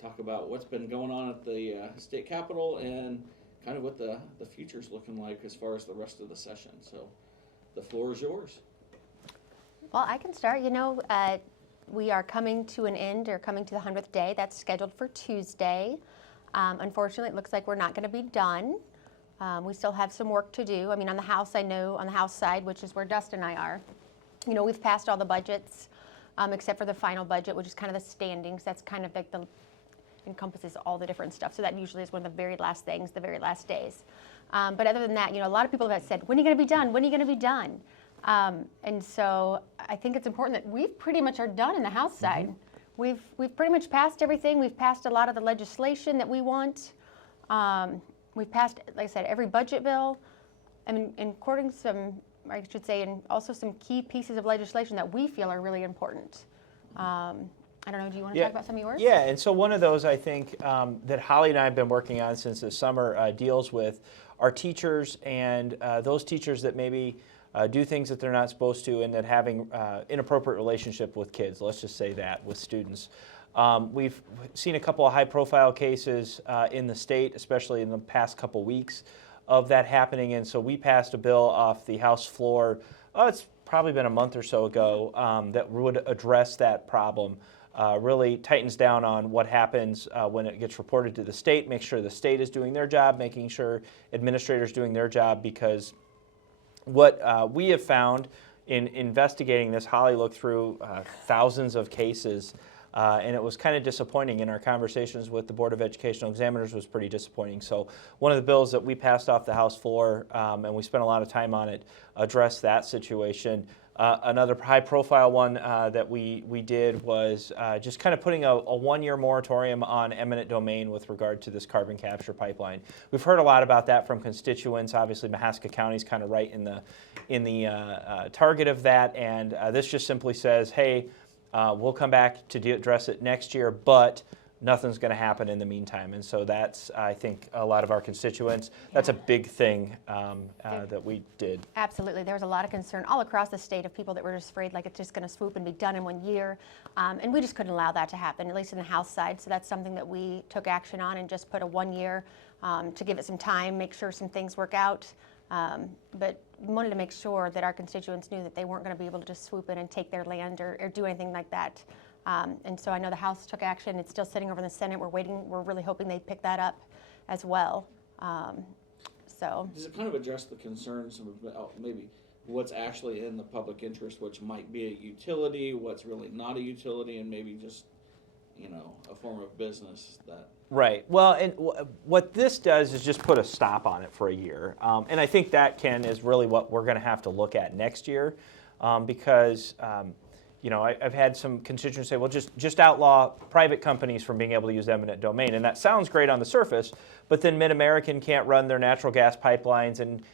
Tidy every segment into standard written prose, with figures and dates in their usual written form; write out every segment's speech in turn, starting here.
talk about what's been going on at the state capitol and kind of what the future's looking like as far as the rest of the session. So the floor is yours. Well, I can start. We are coming to an end, or coming to the 100th day. That's scheduled for Tuesday. Unfortunately, it looks like we're not going to be done. We still have some work to do. I mean, on the House, I know on the House side, which is where Dustin and I are, we've passed all the budgets except for the final budget, which is kind of the standings. That's kind of like encompasses all the different stuff. So that usually is one of the very last things, the very last days. But other than that, a lot of people have said, when are you going to be done? When are you going to be done? And so I think it's important that we pretty much are done in the House side. We've pretty much passed everything. We've passed a lot of the legislation that we want. We've passed, like I said, every budget bill. I mean, including some, I should say, and also some key pieces of legislation that we feel are really important. I don't know, do you want to talk about some of yours? Yeah, and so one of those I think that Holly and I have been working on since the summer deals with our teachers and those teachers that maybe do things that they're not supposed to, and that having inappropriate relationship with kids, let's just say that, with students. We've seen a couple of high-profile cases in the state, especially in the past couple weeks, of that happening, and so we passed a bill off the House floor, it's probably been a month or so ago, that would address that problem. Really tightens down on what happens when it gets reported to the state, make sure the state is doing their job, making sure administrators doing their job, because what we have found in investigating this, Holly looked through thousands of cases, and it was kind of disappointing. In our conversations with the Board of Educational Examiners was pretty disappointing. So one of the bills that we passed off the House floor, and we spent a lot of time on it, addressed that situation. Another high-profile one that we did was just kind of putting a one-year moratorium on eminent domain with regard to this carbon capture pipeline. We've heard a lot about that from constituents. Obviously, Mahaska County is kind of right in the target of that, and this just simply says, hey, we'll come back to address it next year, but nothing's going to happen in the meantime. And so that's, I think, a lot of our constituents. That's a big thing that we did. Absolutely. There was a lot of concern all across the state of people that were just afraid like it's just going to swoop and be done in 1 year. And we just couldn't allow that to happen, at least in the House side. So that's something that we took action on and just put a 1 year to give it some time, make sure some things work out. But we wanted to make sure that our constituents knew that they weren't going to be able to just swoop in and take their land or do anything like that. And so I know the House took action. It's still sitting over in the Senate. We're waiting. We're really hoping they pick that up as well. Does it kind of address the concerns about maybe what's actually in the public interest, which might be a utility, what's really not a utility, and maybe just, a form of business that... Right. Well, and what this does is just put a stop on it for a year. And I think that, Ken, is really what we're going to have to look at next year, because... I've had some constituents say, well, just outlaw private companies from being able to use eminent domain. And that sounds great on the surface, but then Mid-American can't run their natural gas pipelines and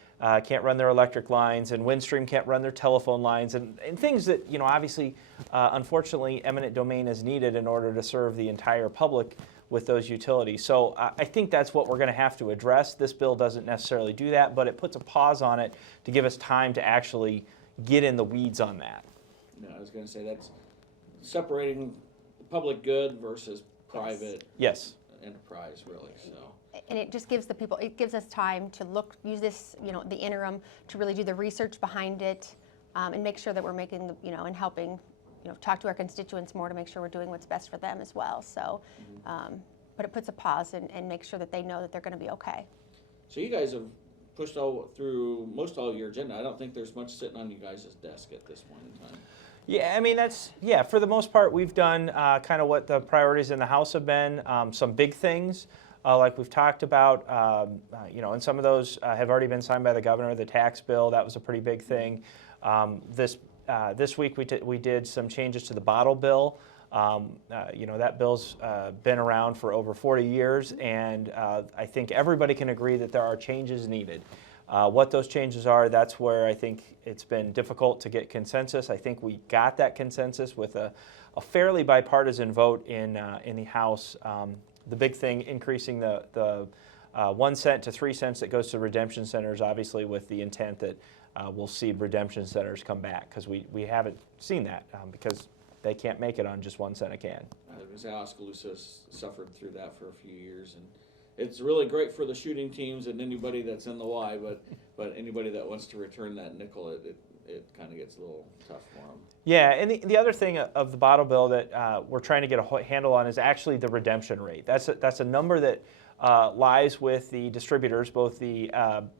can't run their electric lines, and Windstream can't run their telephone lines, and things that, obviously, unfortunately, eminent domain is needed in order to serve the entire public with those utilities. So I think that's what we're going to have to address. This bill doesn't necessarily do that, but it puts a pause on it to give us time to actually get in the weeds on that. No, I was going to say that's separating public good versus private enterprise, really. So, and it just gives the people, it gives us time to use this, the interim to really do the research behind it, and make sure that we're making, and helping, talk to our constituents more to make sure we're doing what's best for them as well. So, but it puts a pause and makes sure that they know that they're going to be okay. So you guys have pushed through most all your agenda. I don't think there's much sitting on you guys' desk at this point in time. Yeah, I mean, for the most part, we've done kind of what the priorities in the House have been. Some big things, like we've talked about, and some of those have already been signed by the governor. The tax bill, that was a pretty big thing. This week we did some changes to the bottle bill. That bill's been around for over 40 years, and I think everybody can agree that there are changes needed. What those changes are, that's where I think it's been difficult to get consensus. I think we got that consensus with a fairly bipartisan vote in the House. The big thing, increasing the 1 cent to 3 cents that goes to redemption centers, obviously with the intent that we'll see redemption centers come back, because we haven't seen that because they can't make it on just 1 cent a can. because Oskaloosa suffered through that for a few years, and it's really great for the shooting teams and anybody that's in the Y, but anybody that wants to return that nickel, it kind of gets a little tough for them. Yeah, and the other thing of the bottle bill that we're trying to get a handle on is actually the redemption rate. That's a number that lies with the distributors, both the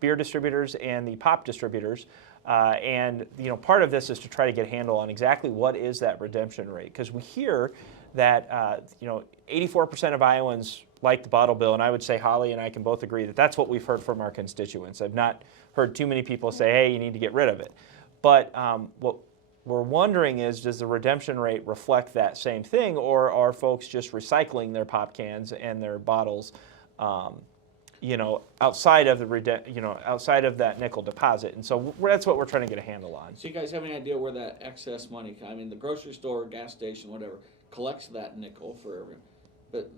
beer distributors and the pop distributors. And part of this is to try to get a handle on exactly what is that redemption rate, because we hear that 84% of Iowans like the bottle bill, and I would say Holly and I can both agree that that's what we've heard from our constituents. I've not heard too many people say, hey, you need to get rid of it. But what we're wondering is, does the redemption rate reflect that same thing, or are folks just recycling their pop cans and their bottles, outside of outside of that nickel deposit? And so that's what we're trying to get a handle on. So you guys have any idea where that excess money? I mean, the grocery store, gas station, whatever, collects that nickel for everyone, but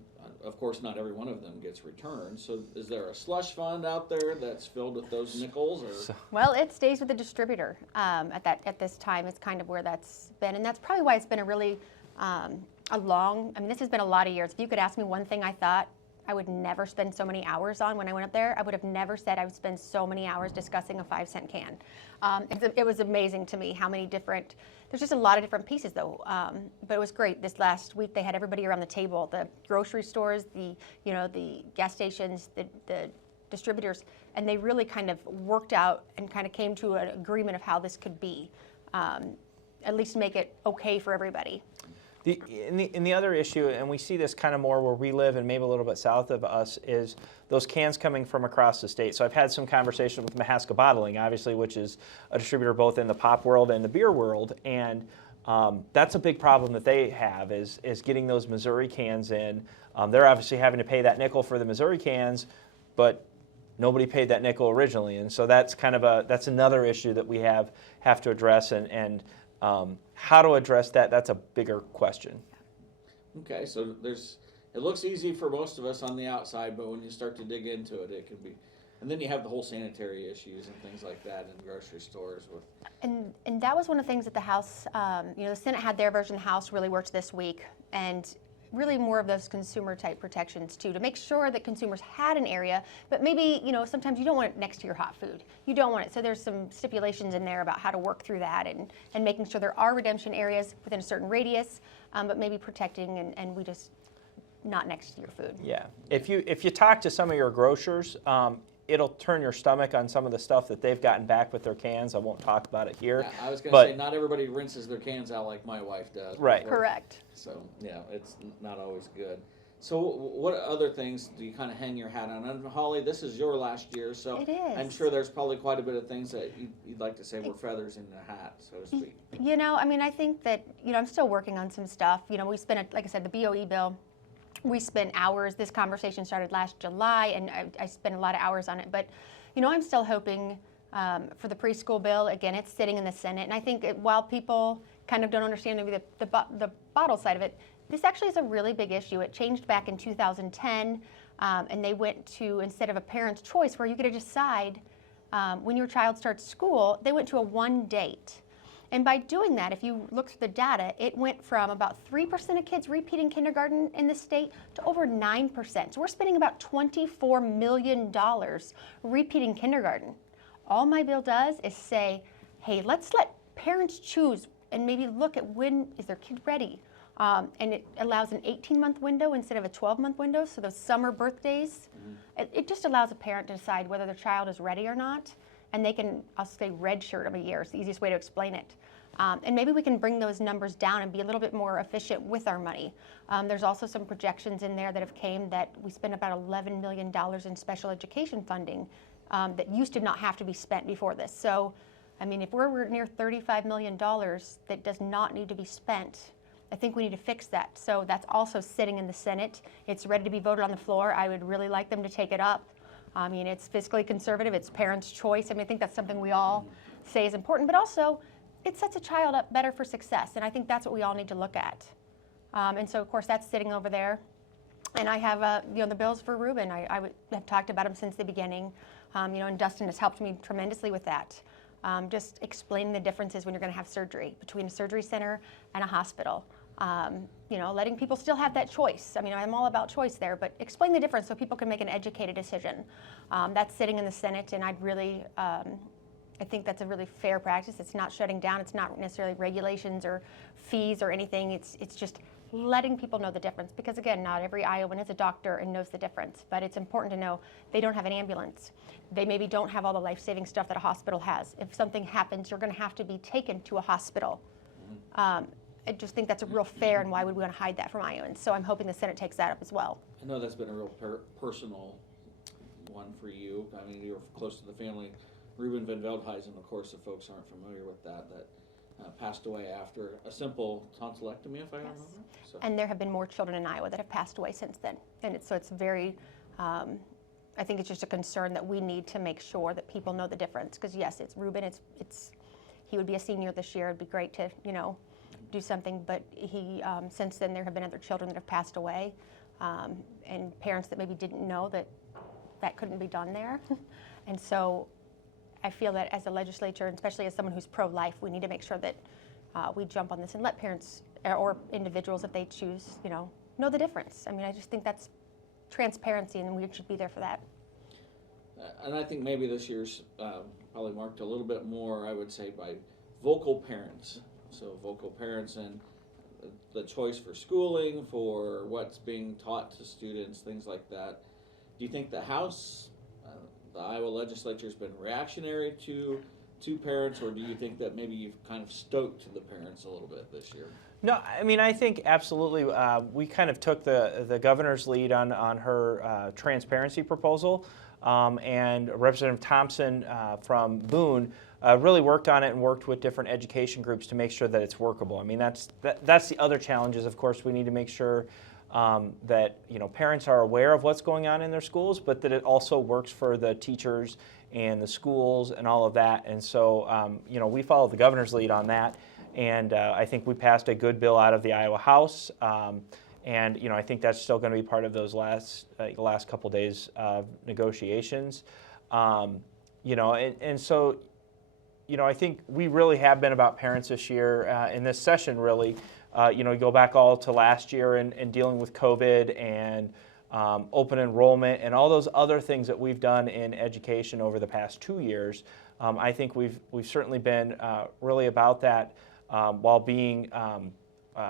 of course not every one of them gets returned. So is there a slush fund out there that's filled with those nickels? Or? Well, it stays with the distributor at this time. It's kind of where that's been, and that's probably why it's been a really this has been a lot of years. If you could ask me one thing I thought I would never spend so many hours on when I went up there, I would have never said I would spend so many hours discussing a 5-cent can. It was amazing to me how many different, there's just a lot of different pieces though, but it was great. This last week they had everybody around the table, the grocery stores, the gas stations, the distributors, and they really kind of worked out and kind of came to an agreement of how this could be, at least make it okay for everybody. In the other issue, and we see this kind of more where we live and maybe a little bit south of us, is those cans coming from across the state. So I've had some conversation with Mahaska Bottling, obviously, which is a distributor both in the pop world and the beer world, and that's a big problem that they have is getting those Missouri cans in. They're obviously having to pay that nickel for the Missouri cans, but nobody paid that nickel originally, and so that's kind of that's another issue that we have to address, and how to address that's a bigger question. Okay, so it looks easy for most of us on the outside, but when you start to dig into it, it can be, and then you have the whole sanitary issues and things like that in grocery stores with. And that was one of the things that the House, the Senate had their version, the House really worked this week, and really more of those consumer type protections too, to make sure that consumers had an area, but maybe, sometimes you don't want it next to your hot food. You don't want it. So there's some stipulations in there about how to work through that and making sure there are redemption areas within a certain radius, but maybe protecting and we just not next to your food. Yeah. If you talk to some of your grocers, it'll turn your stomach on some of the stuff that they've gotten back with their cans. I won't talk about it here. Yeah, I was going to say, not everybody rinses their cans out like my wife does. Right. Before. Correct. So, yeah, it's not always good. So what other things do you kind of hang your hat on? And Holly, this is your last year, so it is. I'm sure there's probably quite a bit of things that you'd like to say were feathers in the hat, so to speak. I think that, I'm still working on some stuff. We spent, like I said, the BOE bill, we spent hours. This conversation started last July, and I spent a lot of hours on it. But, I'm still hoping for the preschool bill. Again, it's sitting in the Senate, and I think while people kind of don't understand maybe the bottle side of it, this actually is a really big issue. It changed back in 2010, and they went to, instead of a parent's choice where you get to decide when your child starts school, they went to a one date. And by doing that, if you look through the data, it went from about 3% of kids repeating kindergarten in the state to over 9%. So we're spending about $24 million repeating kindergarten. All my bill does is say, hey, let's let parents choose and maybe look at when is their kid ready. And it allows an 18-month window instead of a 12-month window, so those summer birthdays. It just allows a parent to decide whether their child is ready or not. And they can, I'll say, redshirt them a year. It's the easiest way to explain it. And maybe we can bring those numbers down and be a little bit more efficient with our money. There's also some projections in there that have came that we spend about $11 million in special education funding that used to not have to be spent before this. So, if we're near $35 million that does not need to be spent, I think we need to fix that. So that's also sitting in the Senate. It's ready to be voted on the floor. I would really like them to take it up. It's fiscally conservative, it's parents' choice. I think that's something we all say is important, but also it sets a child up better for success, and I think that's what we all need to look at. And so, of course, that's sitting over there. And I have, the bills for Ruben. I have talked about them since the beginning, and Dustin has helped me tremendously with that. Just explaining the differences when you're going to have surgery between a surgery center and a hospital. Letting people still have that choice. I mean, I'm all about choice there, but explain the difference so people can make an educated decision. That's sitting in the Senate, and I think that's a really fair practice. It's not shutting down. It's not necessarily regulations or fees or anything. It's just letting people know the difference. Because again, not every Iowan is a doctor and knows the difference, but it's important to know they don't have an ambulance. They maybe don't have all the life-saving stuff that a hospital has. If something happens, you're going to have to be taken to a hospital. I just think that's a real fair, and why would we want to hide that from Iowans? So I'm hoping the Senate takes that up as well. I know that's been a real personal one for you. I mean, you're close to the family. Ruben Van Veldhuizen, of course, if folks aren't familiar with that passed away after a simple tonsillectomy, if I remember. So. And there have been more children in Iowa that have passed away since then. And it's very, I think it's just a concern that we need to make sure that people know the difference. Because yes, it's Ruben, he would be a senior this year. It'd be great to, do something, but since then there have been other children that have passed away, and parents that maybe didn't know that couldn't be done there. And so I feel that as a legislature, and especially as someone who's pro-life, we need to make sure that we jump on this and let parents or individuals, if they choose, know the difference. I mean, I just think that's transparency, and we should be there for that. And I think maybe this year's probably marked a little bit more, I would say, by vocal parents. So vocal parents and the choice for schooling, for what's being taught to students, things like that. Do you think the House, the Iowa legislature, has been reactionary to parents, or do you think that maybe you've kind of stoked the parents a little bit this year? No, I mean, I think absolutely. We kind of took the governor's lead on her transparency proposal, and Representative Thompson from Boone really worked on it and worked with different education groups to make sure that it's workable. I mean, that's the other challenge is, of course, we need to make sure that parents are aware of what's going on in their schools, but that it also works for the teachers and the schools and all of that. And so, we followed the governor's lead on that, and I think we passed a good bill out of the Iowa House. And I think that's still going to be part of those last couple days of negotiations. And so. I think we really have been about parents this year in this session, really. You go back all to last year and dealing with COVID and open enrollment and all those other things that we've done in education over the past 2 years. I think we've certainly been really about that while being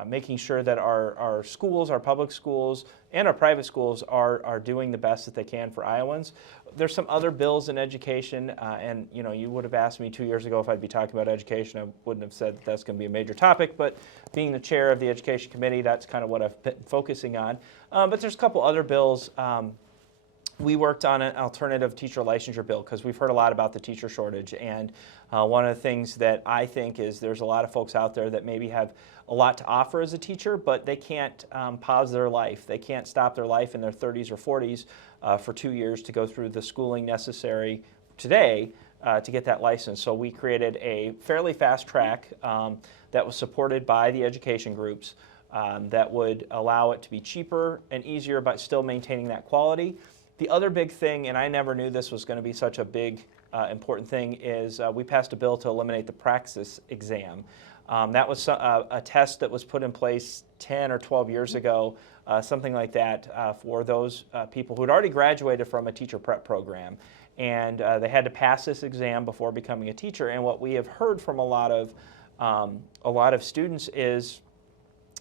making sure that our schools, our public schools, and our private schools are doing the best that they can for Iowans. There's some other bills in education, and you would have asked me 2 years ago if I'd be talking about education. I wouldn't have said that's going to be a major topic, but being the chair of the education committee, that's kind of what I've been focusing on. But there's a couple other bills. We worked on an alternative teacher licensure bill because we've heard a lot about the teacher shortage, and one of the things that I think is there's a lot of folks out there that maybe have a lot to offer as a teacher, but they can't pause their life. They can't stop their life in their 30s or 40s for 2 years to go through the schooling necessary today to get that license. So we created a fairly fast track that was supported by the education groups that would allow it to be cheaper and easier, but still maintaining that quality. The other big thing, and I never knew this was going to be such a big, important thing, is we passed a bill to eliminate the praxis exam. That was a test that was put in place 10 or 12 years ago, something like that, for those people who had already graduated from a teacher prep program. And they had to pass this exam before becoming a teacher. And what we have heard from a lot of students is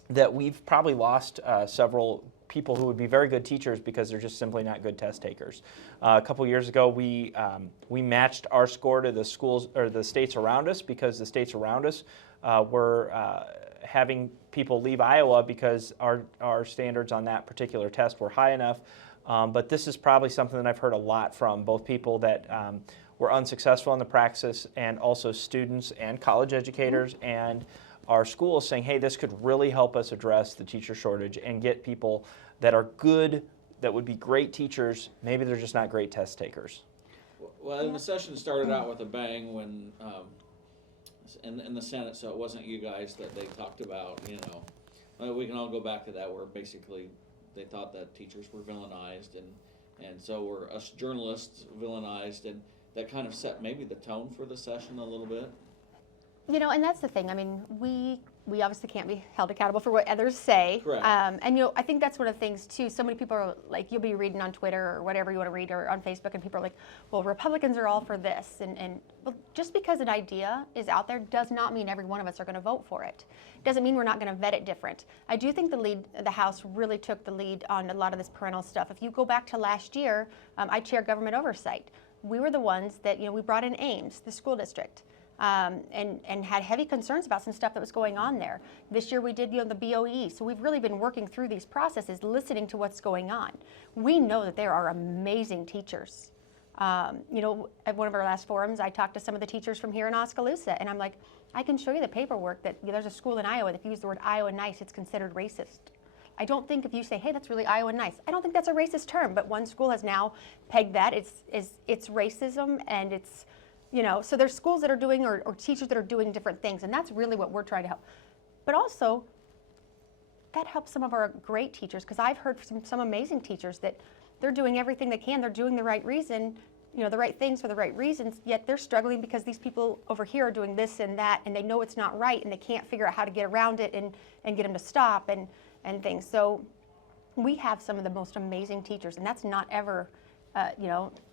that we've probably lost several people who would be very good teachers because they're just simply not good test takers. A couple years ago, we matched our score to the schools or the states around us because the states around us were having people leave Iowa because our standards on that particular test were high enough. But this is probably something that I've heard a lot from both people that were unsuccessful in the praxis and also students and college educators and our schools saying, hey, this could really help us address the teacher shortage and get people that are good, that would be great teachers. Maybe they're just not great test takers. Well, and the session started out with a bang when in the Senate, so it wasn't you guys that they talked about, we can all go back to that where basically they thought that teachers were villainized and so were us journalists villainized, and that kind of set maybe the tone for the session a little bit. And that's the thing. I mean, we we obviously can't be held accountable for what others say. Correct. And I think that's one of the things too. So many people are like, you'll be reading on Twitter or whatever you want to read, or on Facebook, and people are like, well, Republicans are all for this. And well, just because an idea is out there does not mean every one of us are going to vote for it. Doesn't mean we're not going to vet it different. I do think the House really took the lead on a lot of this parental stuff. If you go back to last year, I chair government oversight. We were the ones that, we brought in Ames, the school district. And had heavy concerns about some stuff that was going on there. This year we did, the BOE. So we've really been working through these processes, listening to what's going on. We know that there are amazing teachers. At one of our last forums, I talked to some of the teachers from here in Oskaloosa, and I'm like, I can show you the paperwork that there's a school in Iowa that if you use the word Iowa nice, it's considered racist. I don't think if you say, hey, that's really Iowa nice, I don't think that's a racist term, but one school has now pegged that. It's racism, and it's, so there's schools that are doing, or teachers that are doing different things, and that's really what we're trying to help. But also, that helps some of our great teachers, because I've heard from some amazing teachers that they're doing everything they can, they're doing the right reason, the right things for the right reasons, yet they're struggling because these people over here are doing this and that, and they know it's not right, and they can't figure out how to get around it and get them to stop and things. So we have some of the most amazing teachers, and that's not ever,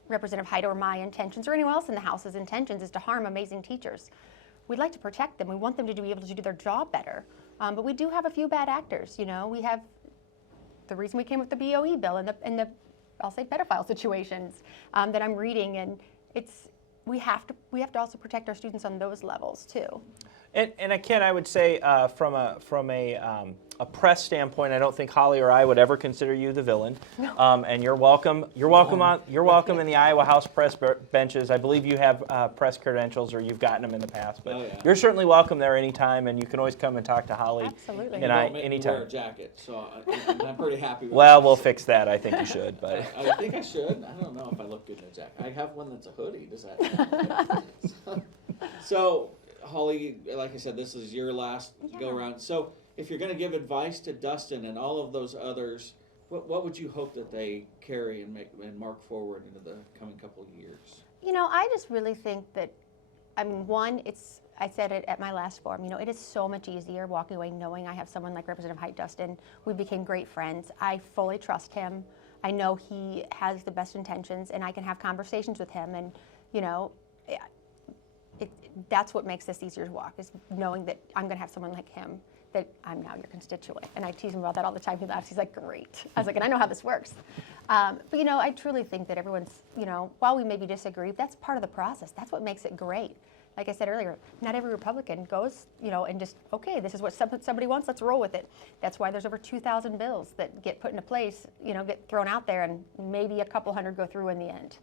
Representative Hite or my intentions, or anyone else in the House's intentions, is to harm amazing teachers. We'd like to protect them. We want them to be able to do their job better. But we do have a few bad actors. We have the reason we came with the BOE bill and the I'll say pedophile situations that I'm reading, and we have to also protect our students on those levels too. And again, I would say from a press standpoint, I don't think Holly or I would ever consider you the villain. No. And you're welcome. You're welcome in the Iowa House press benches. I believe you have press credentials, or you've gotten them in the past. But you're certainly welcome there anytime, and you can always come and talk to Holly. Absolutely. And you I don't make me anytime. wear a jacket, so I'm pretty happy with Well, that. we'll fix that. I think you should, but I think I should. I don't know if I look good in a jacket. I have one that's a hoodie. Does that? So, Holly, like I said, this is your last go around. So, if you're going to give advice to Dustin and all of those others, what would you hope that they carry and mark forward into the coming couple of years? I just really think that, I said it at my last forum, it is so much easier walking away knowing I have someone like Representative Hite Dustin. We became great friends. I fully trust him. I know he has the best intentions, and I can have conversations with him, and, that's what makes this easier to walk, is knowing that I'm going to have someone like him, that I'm now your constituent. And I tease him about that all the time. He laughs. He's like, great. I was like, and I know how this works. But, I truly think that everyone's, while we maybe disagree, that's part of the process. That's what makes it great. Like I said earlier, not every Republican goes, and just, okay, this is what somebody wants, let's roll with it. That's why there's over 2,000 bills that get put into place, get thrown out there, and maybe a couple hundred go through in the end.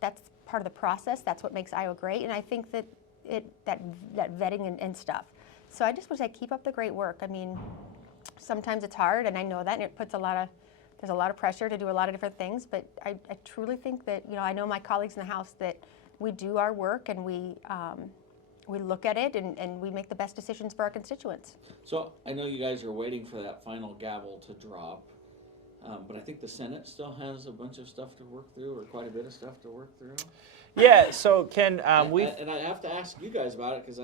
That's part of the process. That's what makes Iowa great. And I think that that vetting and stuff. So I just would say keep up the great work. Sometimes it's hard, and I know that, and it puts there's a lot of pressure to do a lot of different things, but I truly think that, I know my colleagues in the House, that we do our work, and we look at it, and we make the best decisions for our constituents. So I know you guys are waiting for that final gavel to drop, but I think the Senate still has a bunch of stuff to work through, or quite a bit of stuff to work through. yeah. So Ken, and I have to ask you guys about it, because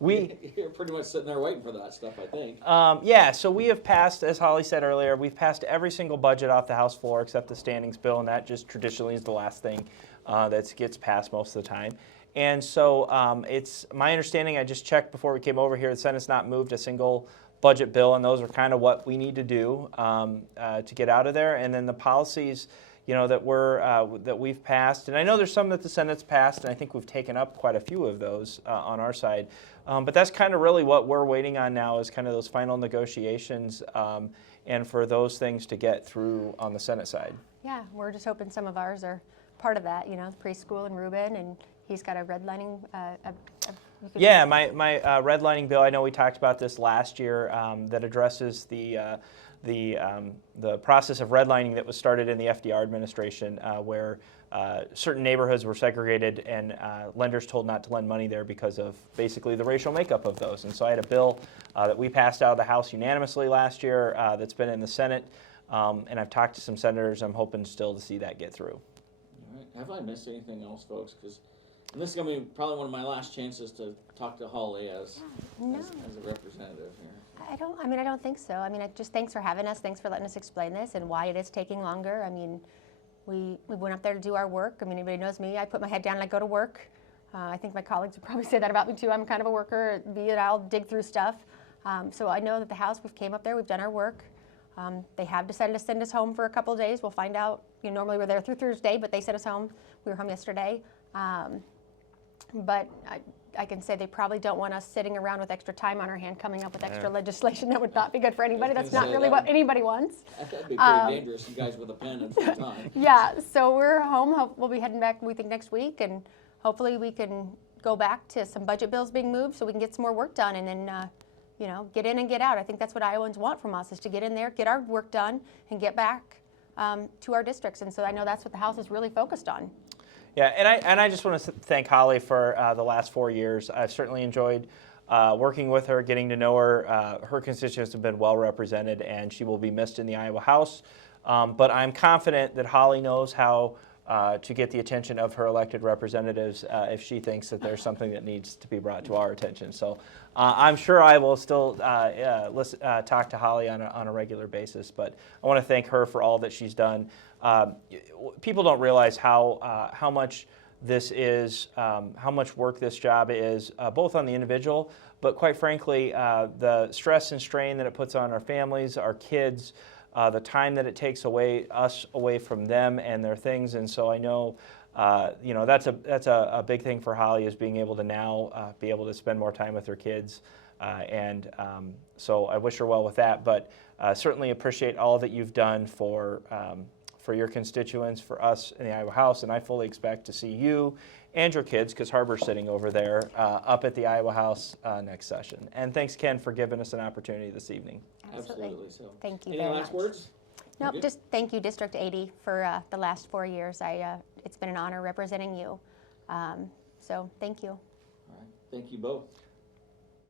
you're pretty much sitting there waiting for that stuff, I think. So we have passed, as Holly said earlier, we've passed every single budget off the House floor except the standings bill, and that just traditionally is the last thing that gets passed most of the time. And so it's my understanding, I just checked before we came over here, the Senate's not moved a single budget bill, and those are kind of what we need to do to get out of there. And then the policies, that we've passed, and I know there's some that the Senate's passed, and I think we've taken up quite a few of those on our side. But that's kind of really what we're waiting on now, is kind of those final negotiations, and for those things to get through on the Senate side. Yeah, we're just hoping some of ours are part of that. The preschool and Ruben, and he's got a redlining. Yeah, my redlining bill. I know we talked about this last year. That addresses the process of redlining that was started in the FDR administration, where certain neighborhoods were segregated, and lenders told not to lend money there because of basically the racial makeup of those. And so I had a bill that we passed out of the House unanimously last year that's been in the Senate, and I've talked to some senators. I'm hoping still to see that get through. All right. Have I missed anything else, folks? Because And this is going to be probably one of my last chances to talk to Holly as No. as a representative here. I don't think so. I mean, just thanks for having us. Thanks for letting us explain this and why it is taking longer. I mean, we went up there to do our work. I mean, anybody knows me. I put my head down and I go to work. I think my colleagues would probably say that about me too. I'm kind of a worker, be it I'll dig through stuff. So I know that the House, we've came up there, we've done our work. They have decided to send us home for a couple of days. We'll find out. Normally we're there through Thursday, but they sent us home. We were home yesterday. But I can say they probably don't want us sitting around with extra time on our hand coming up with extra legislation. That would not be good for anybody. That's not really what anybody wants. That'd be pretty dangerous, you guys with a pen and some time. Yeah, so we're home. We'll be heading back, we think, next week, and hopefully we can go back to some budget bills being moved so we can get some more work done and then, get in and get out. I think that's what Iowans want from us, is to get in there, get our work done, and get back to our districts. And so I know that's what the House is really focused on. Yeah, and I just want to thank Holly for the last 4 years. I've certainly enjoyed working with her, getting to know her. Her constituents have been well represented, and she will be missed in the Iowa House. But I'm confident that Holly knows how to get the attention of her elected representatives if she thinks that there's something that needs to be brought to our attention. So I'm sure I will still talk to Holly on a regular basis. But I want to thank her for all that she's done. People don't realize how much this is, how much work this job is, both on the individual, but quite frankly, the stress and strain that it puts on our families, our kids, the time that it takes us away from them and their things. And so I know, that's a big thing for Holly, is being able to now be able to spend more time with her kids. So I wish her well with that, but certainly appreciate all that you've done for your constituents, for us in the Iowa House, and I fully expect to see you and your kids, because Harbor's sitting over there, up at the Iowa House next session. And thanks, Ken, for giving us an opportunity this evening. Absolutely. So, Thank you any very last much. words? Nope, Okay. just thank you, District 80, for the last 4 years. It's been an honor representing you. So thank you. All right. Thank you both.